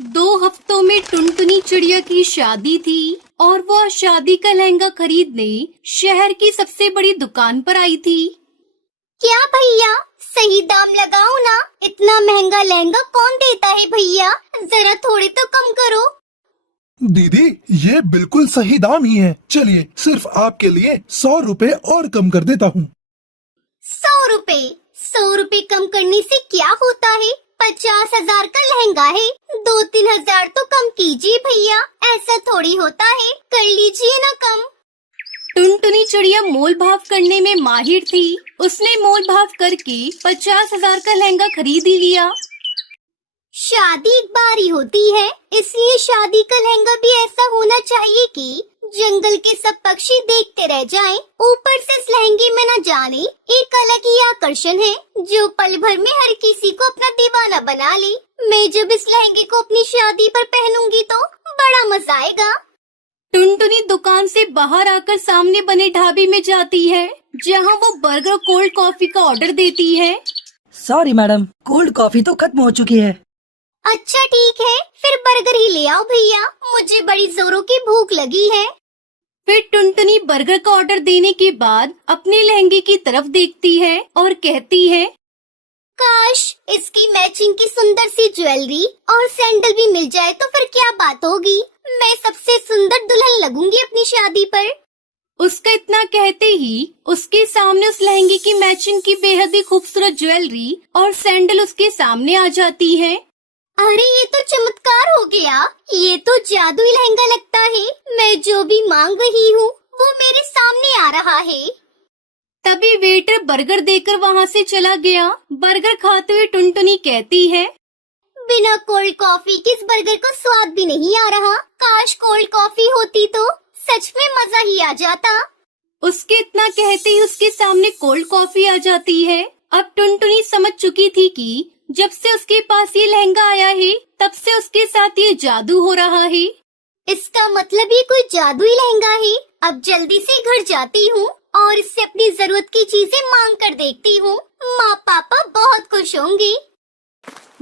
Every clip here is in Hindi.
2 हफ्तों में टुनटुनी चिड़िया की शादी थी और वह शादी का लहंगा खरीदने शहर की सबसे बड़ी दुकान पर आई थी। क्या भैया, सही दाम लगाओ ना। इतना महंगा लहंगा कौन देता है भैया, जरा थोड़े तो कम करो। दीदी, ये बिल्कुल सही दाम ही है। चलिए, सिर्फ आपके लिए 100 रुपए और कम कर देता हूँ। 100 रुपए? 100 रुपए कम करने से क्या होता है? 50,000 का लहंगा है, 2-3 हजार तो कम कीजिए भैया। ऐसा थोड़ी होता है, कर लीजिए ना कम। टुनटुनी चिड़िया मोल भाव करने में माहिर थी। उसने मोल भाव करके 50,000 का लहंगा खरीद ही लिया। शादी एक बार ही होती है, इसलिए शादी का लहंगा भी ऐसा होना चाहिए कि जंगल के सब पक्षी देखते रह जाएं। ऊपर से इस लहंगे में न जाने एक अलग ही आकर्षण है, जो पल भर में हर किसी को अपना दीवाना बना ले। मैं जब इस लहंगे को अपनी शादी पर पहनूंगी तो बड़ा मजा आएगा। टुनटुनी दुकान से बाहर आकर सामने बने ढाबे में जाती है, जहां वो बर्गर कोल्ड कॉफी का ऑर्डर देती है। सॉरी मैडम, कोल्ड कॉफी तो खत्म हो चुकी है। अच्छा ठीक है, फिर बर्गर ही ले आओ भैया, मुझे बड़ी जोरों की भूख लगी है। फिर टुनटुनी बर्गर का ऑर्डर देने के बाद अपने लहंगे की तरफ देखती है और कहती है, काश इसकी मैचिंग की सुंदर सी ज्वेलरी और सैंडल भी मिल जाए तो फिर क्या बात होगी। मैं सबसे सुंदर दुल्हन लगूंगी अपनी शादी पर। उसका इतना कहते ही उसके सामने उस लहंगे की मैचिंग की बेहद ही खूबसूरत ज्वेलरी और सैंडल उसके सामने आ जाती है। अरे ये तो चमत्कार हो गया, ये तो जादुई लहंगा लगता है। मैं जो भी मांग रही हूँ वो मेरे सामने आ रहा है। तभी वेटर बर्गर देकर वहाँ से चला गया। बर्गर खाते हुए टुनटुनी कहती है, बिना कोल्ड कॉफी के इस बर्गर को स्वाद भी नहीं आ रहा। काश कोल्ड कॉफी होती तो सच में मजा ही आ जाता। उसके इतना कहते ही उसके सामने कोल्ड कॉफी आ जाती है। अब टुनटुनी समझ चुकी थी कि जब से उसके पास ये लहंगा आया है तब से उसके साथ ये जादू हो रहा है। इसका मतलब ये कोई जादुई लहंगा है। अब जल्दी से घर जाती हूँ और इससे अपनी जरूरत की चीजें मांग कर देखती हूँ। माँ पापा बहुत खुश होंगे।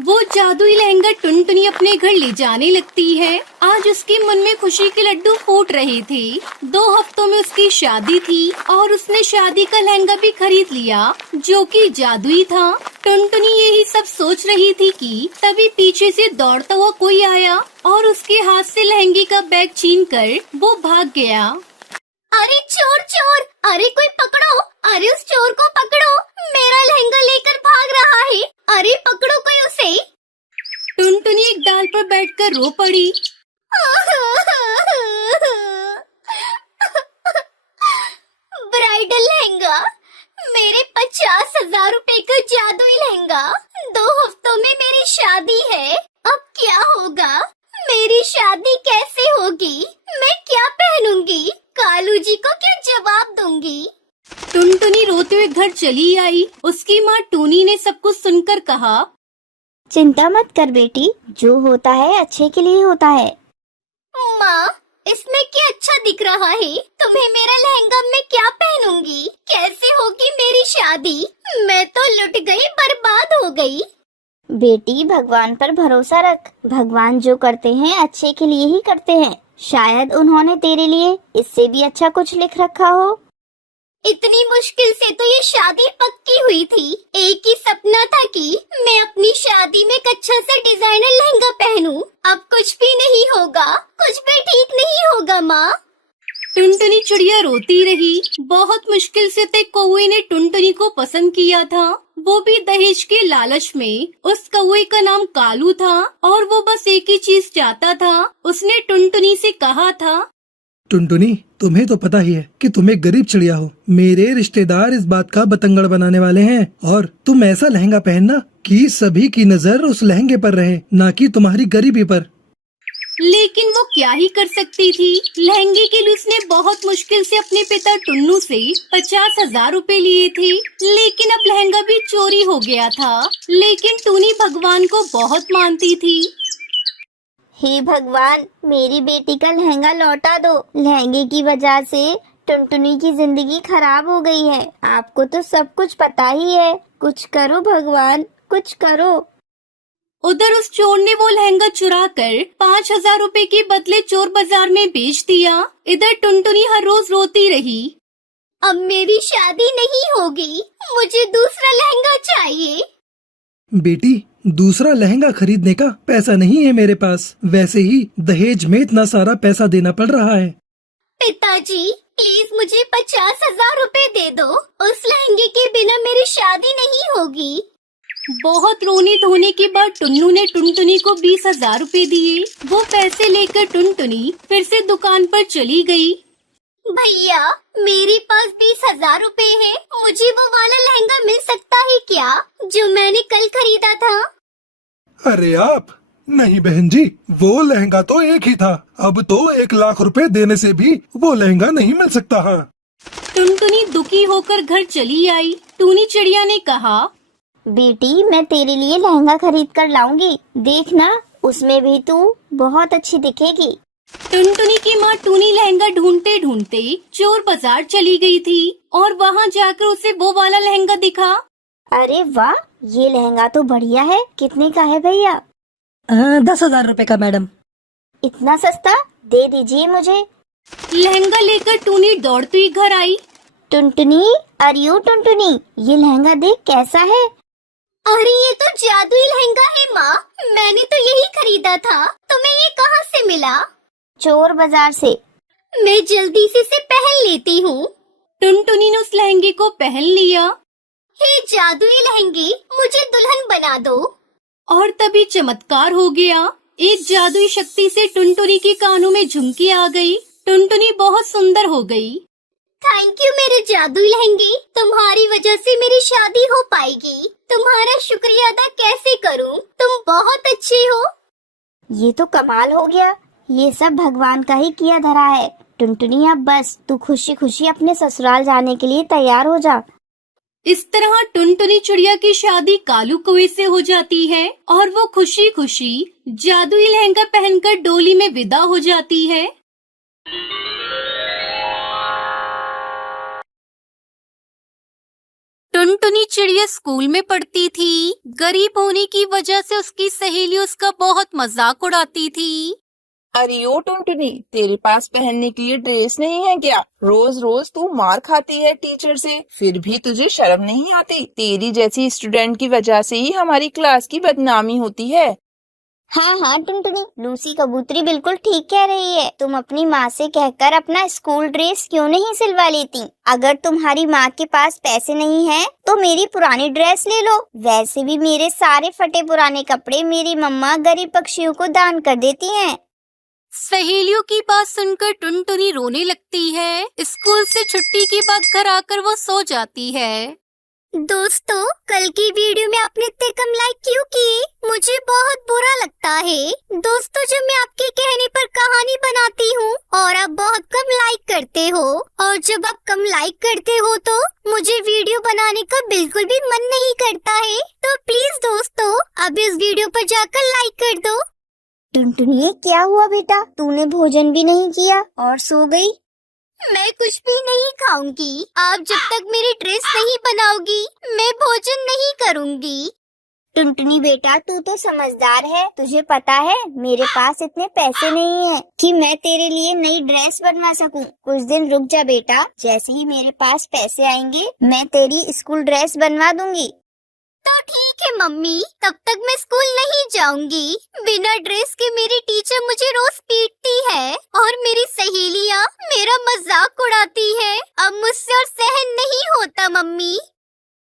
वो जादुई लहंगा टुनटुनी अपने घर ले जाने लगती है। आज उसके मन में खुशी के लड्डू फूट रहे थे। 2 हफ्तों में उसकी शादी थी और उसने शादी का लहंगा भी खरीद लिया, जो कि जादुई था। टुनटुनी यही सब सोच रही थी कि तभी पीछे से दौड़ता हुआ कोई आया और उसके हाथ से लहंगे का बैग छीनकर वो भाग गया। अरे चोर चोर, अरे कोई पकड़ो, अरे उस चोर को पकड़ो, मेरा लहंगा लेकर भाग रहा है। अरे पकड़ो कोई उसे। टुनटुनी एक डाल पर बैठकर रो पड़ी। ब्राइडल लहंगा, मेरे 50,000 रुपए का जादुई लहंगा। 2 हफ्तों में मेरी शादी है, अब क्या होगा? मेरी शादी कैसे होगी? मैं क्या पहनूंगी? कालू जी को क्या जवाब दूंगी? टुनटुनी रोते हुए घर चली आई। उसकी माँ टूनी ने सब कुछ सुनकर कहा, चिंता मत कर बेटी, जो होता है अच्छे के लिए होता है। माँ, इसमें क्या अच्छा दिख रहा है? तुम्हें मेरा लहंगा मैं क्या पहनूंगी? कैसे होगी मेरी शादी? मैं तो लुट गई, बर्बाद हो गई। बेटी, भगवान पर भरोसा रख। भगवान जो करते हैं अच्छे के लिए ही करते हैं। शायद उन्होंने तेरे लिए इससे भी अच्छा कुछ लिख रखा हो। इतनी मुश्किल से तो ये शादी पक्की हुई थी। एक ही सपना था कि मैं अपनी शादी में एक अच्छा सा डिजाइनर लहंगा पहनूं। अब कुछ भी नहीं होगा, कुछ भी ठीक नहीं होगा माँ। टुनटुनी चिड़िया रोती रही। बहुत मुश्किल से तक कौवे ने टुनटुनी को पसंद किया था, वो भी दहेज के लालच में। उस कौवे का नाम कालू था और वो बस एक ही चीज चाहता था। उसने टुनटुनी से कहा था, टुनटुनी, तुम्हें तो पता ही है कि तुम एक गरीब चिड़िया हो। मेरे रिश्तेदार इस बात का बतंगड़ बनाने वाले हैं और तुम ऐसा लहंगा पहनना कि सभी की नजर उस लहंगे पर रहे, ना कि तुम्हारी गरीबी पर। लेकिन वो क्या ही कर सकती थी। लहंगे के लिए उसने बहुत मुश्किल से अपने पिता टुन्नू से 50,000 रुपए लिए थे, लेकिन अब लहंगा भी चोरी हो गया था। लेकिन टूनी भगवान को बहुत मानती थी। हे भगवान, मेरी बेटी का लहंगा लौटा दो। लहंगे की वजह से टुनटुनी की जिंदगी खराब हो गई है। आपको तो सब कुछ पता ही है। कुछ करो भगवान, कुछ करो। उधर उस चोर ने वो लहंगा चुरा कर 5,000 रुपए के बदले चोर बाजार में बेच दिया। इधर टुनटुनी हर रोज रोती रही। अब मेरी शादी नहीं होगी, मुझे दूसरा लहंगा चाहिए। बेटी, दूसरा लहंगा खरीदने का पैसा नहीं है मेरे पास। वैसे ही दहेज में इतना सारा पैसा देना पड़ रहा है। पिताजी, प्लीज मुझे 50,000 रुपए दे दो। उस लहंगे के बिना मेरी शादी नहीं होगी। बहुत रोने धोने के बाद टुन्नू ने टुनटुनी को 20,000 रुपए दिए। वो पैसे लेकर टुनटुनी फिर से दुकान पर चली गई। भैया, मेरे पास 20,000 रुपए है। मुझे वो वाला लहंगा मिल सकता है क्या, जो मैंने कल खरीदा था? अरे आप नहीं बहन जी, वो लहंगा तो एक ही था। अब तो 1,00,000 रुपए देने से भी वो लहंगा नहीं मिल सकता है। टुनटुनी दुखी होकर घर चली आई। टूनी चिड़िया ने कहा, बेटी मैं तेरे लिए लहंगा खरीद कर लाऊंगी, देखना उसमें भी तू बहुत अच्छी दिखेगी। टुनटुनी की माँ टूनी लहंगा ढूंढते ढूंढते चोर बाजार चली गई थी और वहाँ जाकर उसे वो वाला लहंगा दिखा। अरे वाह, ये लहंगा तो बढ़िया है। कितने का है भैया? 10,000 रुपए का मैडम। इतना सस्ता? दे दीजिए मुझे। लहंगा लेकर टूनी दौड़ती हुई घर आई। टुनटुनी, अरे टुनटुनी, ये लहंगा देख कैसा है। अरे ये तो जादुई लहंगा है माँ, मैंने तो यही खरीदा था। तुम्हें ये कहाँ से मिला? चोर बाजार से। मैं जल्दी से इसे पहन लेती हूँ। टुनटुनी ने उस लहंगे को पहन लिया हे जादुई लहंगे, मुझे दुल्हन बना दो। और तभी चमत्कार हो गया। एक जादुई शक्ति से टुनटुनी के कानों में झुमकी आ गई। टुनटुनी बहुत सुंदर हो गई। थैंक यू मेरे जादुई लहंगे, तुम्हारी वजह से मेरी शादी हो पाएगी। तुम्हारा शुक्रिया अदा कैसे करूं? तुम बहुत अच्छे हो। ये तो कमाल हो गया। ये सब भगवान का ही किया धरा है। टुनटुनी अब बस तू खुशी खुशी अपने ससुराल जाने के लिए तैयार हो जा। इस तरह टुनटुनी चिड़िया की शादी कालू कौवे से हो जाती है और वो खुशी खुशी जादुई लहंगा पहनकर डोली में विदा हो जाती है। टुनटुनी चिड़िया स्कूल में पढ़ती थी। गरीब होने की वजह से उसकी सहेली उसका बहुत मजाक उड़ाती थी। अरे ओ टुनटुनी, तेरे पास पहनने के लिए ड्रेस नहीं है क्या? रोज रोज तू मार खाती है टीचर से, फिर भी तुझे शर्म नहीं आती? तेरी जैसी स्टूडेंट की वजह से ही हमारी क्लास की बदनामी होती है। हाँ टुनटुनी, लूसी कबूतरी बिल्कुल ठीक कह रही है। तुम अपनी माँ से कहकर अपना स्कूल ड्रेस क्यों नहीं सिलवा लेती? अगर तुम्हारी माँ के पास पैसे नहीं है तो मेरी पुरानी ड्रेस ले लो। वैसे भी मेरे सारे फटे पुराने कपड़े मेरी मम्मा गरीब पक्षियों को दान कर देती हैं। सहेलियों की बात सुनकर टुनटुनी रोने लगती है। स्कूल से छुट्टी के बाद घर आकर वो सो जाती है। दोस्तों, कल की वीडियो में आपने इतने कम लाइक क्यों किए? मुझे बहुत बुरा लगता है। दोस्तों, जब मैं आपके कहने पर कहानी बनाती हूँ और आप बहुत कम लाइक करते हो, और जब आप कम लाइक करते हो तो मुझे वीडियो बनाने का बिल्कुल भी मन नहीं करता है। तो प्लीज दोस्तों, अब इस वीडियो पर जाकर लाइक कर दो। टुनटुनी, क्या हुआ बेटा? तूने भोजन भी नहीं किया और सो गई? मैं कुछ भी नहीं खाऊंगी। आप जब तक मेरी ड्रेस नहीं बनाओगी, मैं भोजन नहीं करूंगी। टुनटुनी बेटा, तू तो समझदार है। तुझे पता है मेरे पास इतने पैसे नहीं है कि मैं तेरे लिए नई ड्रेस बनवा सकूं। कुछ दिन रुक जा बेटा, जैसे ही मेरे पास पैसे आएंगे मैं तेरी स्कूल ड्रेस बनवा दूंगी। तो ठीक है मम्मी, तब तक मैं स्कूल नहीं जाऊंगी। बिना ड्रेस के मेरी टीचर मुझे रोज पीटती है और मेरी सहेलियाँ मेरा मजाक उड़ाती है। अब मुझसे और सहन नहीं होता मम्मी।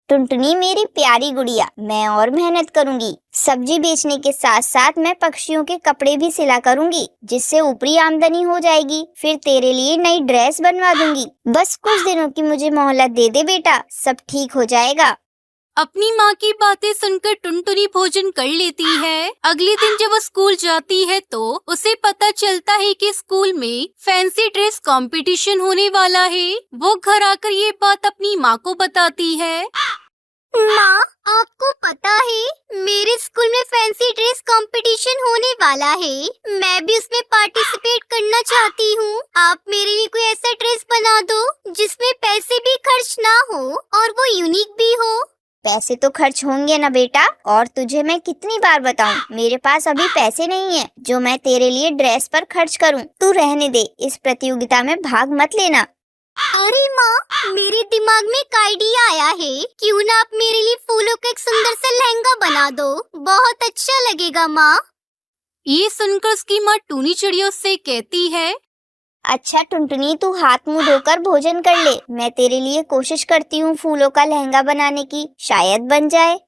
टुनटुनी मेरी प्यारी गुड़िया, मैं और मेहनत करूंगी। सब्जी बेचने के साथ साथ मैं पक्षियों के कपड़े भी सिला करूंगी, जिससे ऊपरी आमदनी हो जाएगी। फिर तेरे लिए नई ड्रेस बनवा दूंगी। बस कुछ दिनों की मुझे मोहलत दे दे बेटा, सब ठीक हो जाएगा। अपनी माँ की बातें सुनकर टुनटुनी भोजन कर लेती है। अगले दिन जब वो स्कूल जाती है तो उसे पता चलता है कि स्कूल में फैंसी ड्रेस कंपटीशन होने वाला है। वो घर आकर ये बात अपनी माँ को बताती है। माँ, आपको पता है मेरे स्कूल में फैंसी ड्रेस कंपटीशन होने वाला है। मैं भी उसमें पार्टिसिपेट करना चाहती हूँ। आप मेरे लिए कोई ऐसा ड्रेस बना दो जिसमें पैसे भी खर्च ना हो और वो यूनिक भी हो। पैसे तो खर्च होंगे ना बेटा, और तुझे मैं कितनी बार बताऊं, मेरे पास अभी पैसे नहीं है जो मैं तेरे लिए ड्रेस पर खर्च करूं। तू रहने दे, इस प्रतियोगिता में भाग मत लेना। अरे माँ, मेरे दिमाग में एक आइडिया आया है। क्यों ना आप मेरे लिए फूलों का एक सुंदर सा लहंगा बना दो, बहुत अच्छा लगेगा माँ। ये सुनकर उसकी माँ टूनी चिड़िया उससे कहती है, अच्छा टुनटुनी, तू हाथ मुंह धोकर भोजन कर ले, मैं तेरे लिए कोशिश करती हूँ फूलों का लहंगा बनाने की, शायद बन जाए।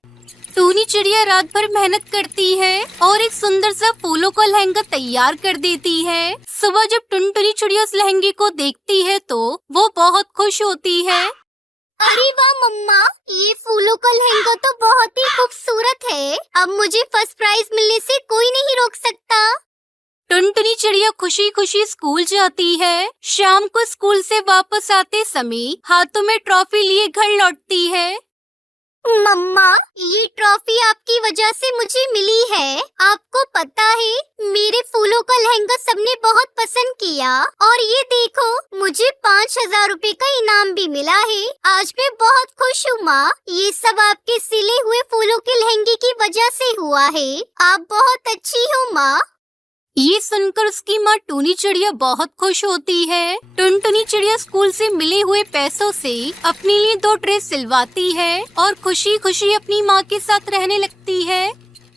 टूनी चिड़िया रात भर मेहनत करती है और एक सुंदर सा फूलों का लहंगा तैयार कर देती है। सुबह जब टुनटुनी चिड़िया उस लहंगे को देखती है तो वो बहुत खुश होती है। अरे वाह मम्मा, ये फूलों का लहंगा तो बहुत ही खूबसूरत है। अब मुझे फर्स्ट प्राइज मिलने से कोई नहीं रोक सकता। टुनटुनी चिड़िया खुशी खुशी स्कूल जाती है। शाम को स्कूल से वापस आते समय हाथों में ट्रॉफी लिए घर लौटती है। मम्मा, ये ट्रॉफी आपकी वजह से मुझे मिली है। आपको पता है, मेरे फूलों का लहंगा सबने बहुत पसंद किया और ये देखो, मुझे 5,000 रुपए का इनाम भी मिला है। आज मैं बहुत खुश हूँ माँ। ये सब आपके सिले हुए फूलों के लहंगे की वजह से हुआ है। आप बहुत अच्छी हो माँ। ये सुनकर उसकी माँ टूनी चिड़िया बहुत खुश होती है। टुनटुनी चिड़िया स्कूल से मिले हुए पैसों से अपने लिए 2 ड्रेस सिलवाती है और खुशी खुशी अपनी माँ के साथ रहने लगती है।